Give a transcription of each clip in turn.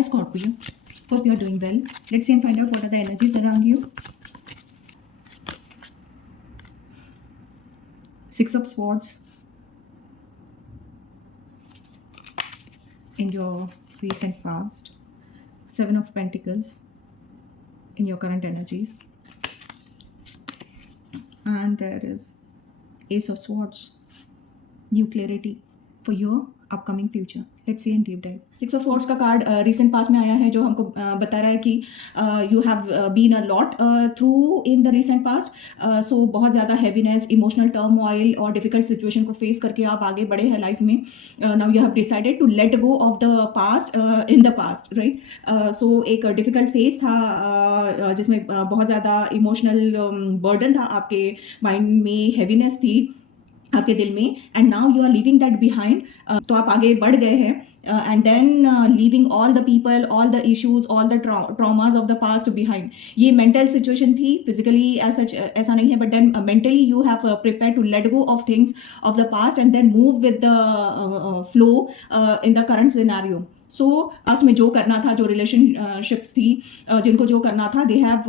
Hi Scorpio, hope you are doing well. Let's see and find out what are the energies around you. Six of Swords in your recent past. Seven of Pentacles in your current energies. And there is Ace of Swords, new clarity for your upcoming future. Let's see in deep dive. Six of swords का card recent past में आया है जो हमको बता रहा है कि you have been a lot through in the recent past. So बहुत ज़्यादा हैवीनेस, इमोशनल टर्मोइल और डिफिकल्ट सिचुएशन को फेस करके आप आगे बढ़े हैं लाइफ में. Now you have decided to let go of the past in the past, right. सो एक डिफिकल्ट फेज था जिसमें बहुत ज़्यादा इमोशनल बर्डन था, आपके माइंड में हैवीनेस थी आपके दिल में. And now you are leaving that behind. तो आप आगे बढ़ गए हैं and then leaving all the people, all the issues, all the traumas of the past behind. ये मेंटल सिचुएशन थी. फिजिकली एज सच ऐसा नहीं है, but then mentally you have prepare to let go of things of the past and then move with the flow in the current scenario. So past में जो करना था, जो relationships थी, जिनको जो करना था, they have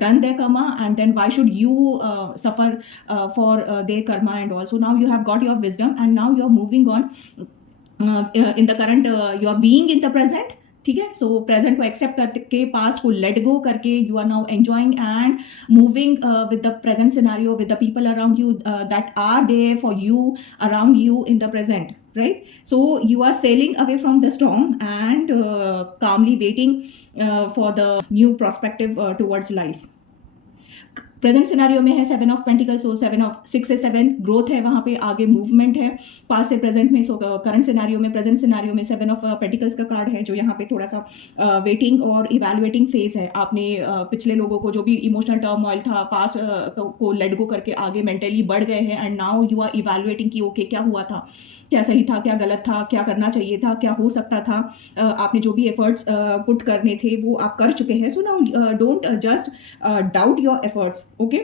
done their karma and then why should you suffer for their karma and also now you have got your wisdom and now you are moving on in the current. You are being in the present. ठीक है. So present को accept करके, past को let go करके, you are now enjoying and moving with the present scenario, with the people around you that are there for you, around you in the present, right? So you are sailing away from the storm and calmly waiting for the new perspective towards life. Present scenario में है seven of pentacles. So seven of six से seven growth है, वहाँ पे आगे movement है पास से present में. सो करंट सिनेरियो में, प्रेजेंट सिनेरियो में सेवन ऑफ पेंटिकल्स का कार्ड है जो यहाँ पे थोड़ा सा वेटिंग और इवैल्यूएटिंग फेज है. आपने पिछले लोगों को जो भी इमोशनल टर्मोइल था पास्ट को लेट गो करके आगे मेंटली बढ़ गए हैं and now you are evaluating कि ओके क्या हुआ था, क्या सही था, क्या गलत था, क्या करना चाहिए था, क्या हो सकता था. आपने जो भी एफर्ट्स पुट करने थे वो आप कर चुके हैं. So now don't just doubt your efforts. Okay,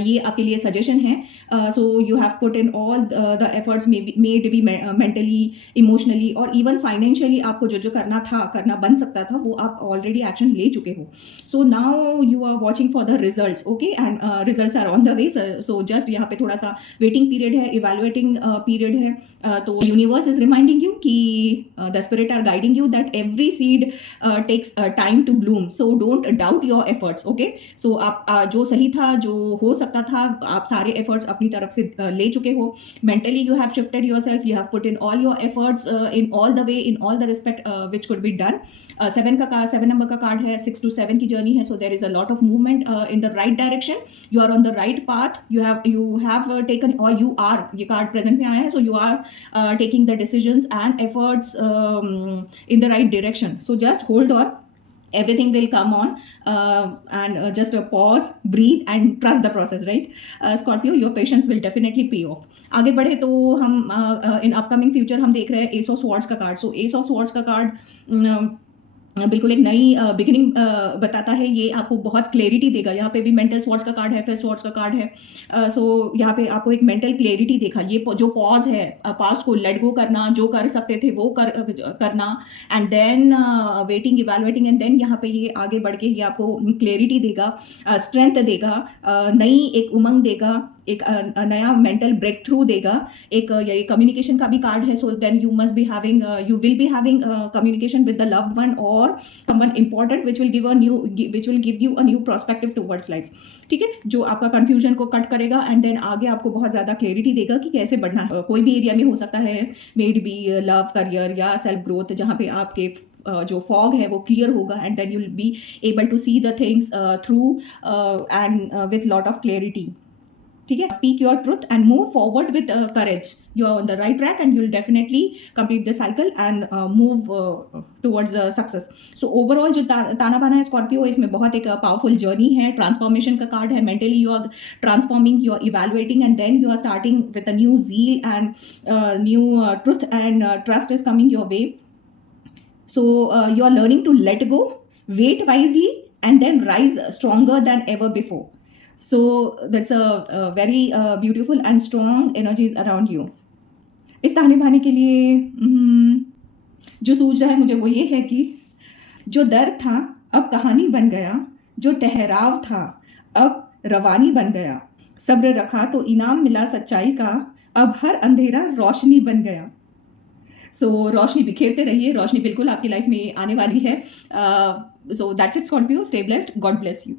ये आपके लिए सजेशन है. So you have put in all the efforts made be mentally, emotionally और इवन फाइनेंशियली. आपको जो जो करना था, करना बन सकता था, वो आप ऑलरेडी एक्शन ले चुके हो. So now you are watching for the results. Okay, and results are on the way. So just यहाँ पे थोड़ा सा वेटिंग पीरियड है, इवेल्युएटिंग पीरियड है. तो यूनिवर्स इज रिमाइंडिंग यू कि the spirit are guiding you that every seed takes time to bloom. So don't doubt your efforts. Okay, so आप जो सही था, जो हो सकता था, आप सारे एफर्ट्स अपनी तरफ से ले चुके हो. Mentally you have shifted yourself, you have put in all your efforts in all the way, in all the respect which could be done. Seven number का कार्ड है. 6 to 7 की जर्नी है. So there is a lot of movement in the right direction. You are on the right path. You have taken, और you are, ये card present में आया है. So you are taking the decisions and efforts in the right direction. So just hold on, everything will come on, and just pause, breathe and trust the process, right? Scorpio, your patience will definitely pay off. आगे बढ़े तो हम in upcoming future हम देख रहे हैं Ace of Swords का card. So Ace of Swords का कार्ड बिल्कुल एक नई बिगिनिंग बताता है. ये आपको बहुत क्लैरिटी देगा. यहाँ पे भी मेंटल स्वॉर्ड्स का कार्ड है, फिर स्वॉर्ड्स का कार्ड है. सो यहाँ पे आपको एक मेंटल क्लैरिटी देखा. ये जो पॉज है, पास्ट को लेट गो करना, जो कर सकते थे वो करना and then waiting, evaluating and then यहाँ पे ये आगे बढ़ के ये आपको क्लैरिटी देगा, स्ट्रेंथ देगा, नई एक उमंग देगा, एक नया मेंटल ब्रेक थ्रू देगा. एक ये कम्युनिकेशन का भी कार्ड है. So then you must be having, you will be having communication with the loved one और someone important which will give you a new prospective towards life. ठीक है, जो आपका कंफ्यूजन को कट करेगा एंड देन आगे आपको बहुत ज़्यादा क्लैरिटी देगा कि कैसे बढ़ना है. कोई भी एरिया में हो सकता है, मेड बी लव, करियर या सेल्फ ग्रोथ, जहाँ पे आपके जो फॉग है वो क्लियर होगा and then you will be able to see the things through and with lot of clarity. ठीक है, speak your truth and move forward with courage. You are on the right track and you will definitely complete the cycle and move towards success. So overall जो ताना बाना है Scorpio, इसमें बहुत एक powerful journey है. ट्रांसफॉर्मेशन का card है. Mentally you are transforming, you are evaluating and then you are starting with a new zeal and new truth and trust is coming your way. So you are learning to let go, wait wisely and then rise stronger than ever before. So that's a very beautiful and strong energies around you. इस ताने बाने के लिए जो सूझ रहा है मुझे वो ये है कि जो दर्द था अब कहानी बन गया, जो ठहराव था अब रवानी बन गया, सब्र रखा तो इनाम मिला सच्चाई का, अब हर अंधेरा रोशनी बन गया। सो रोशनी बिखेरते रहिए, रोशनी बिल्कुल आपकी लाइफ में आने वाली है। So that's it Scorpio, stay blessed, God bless you.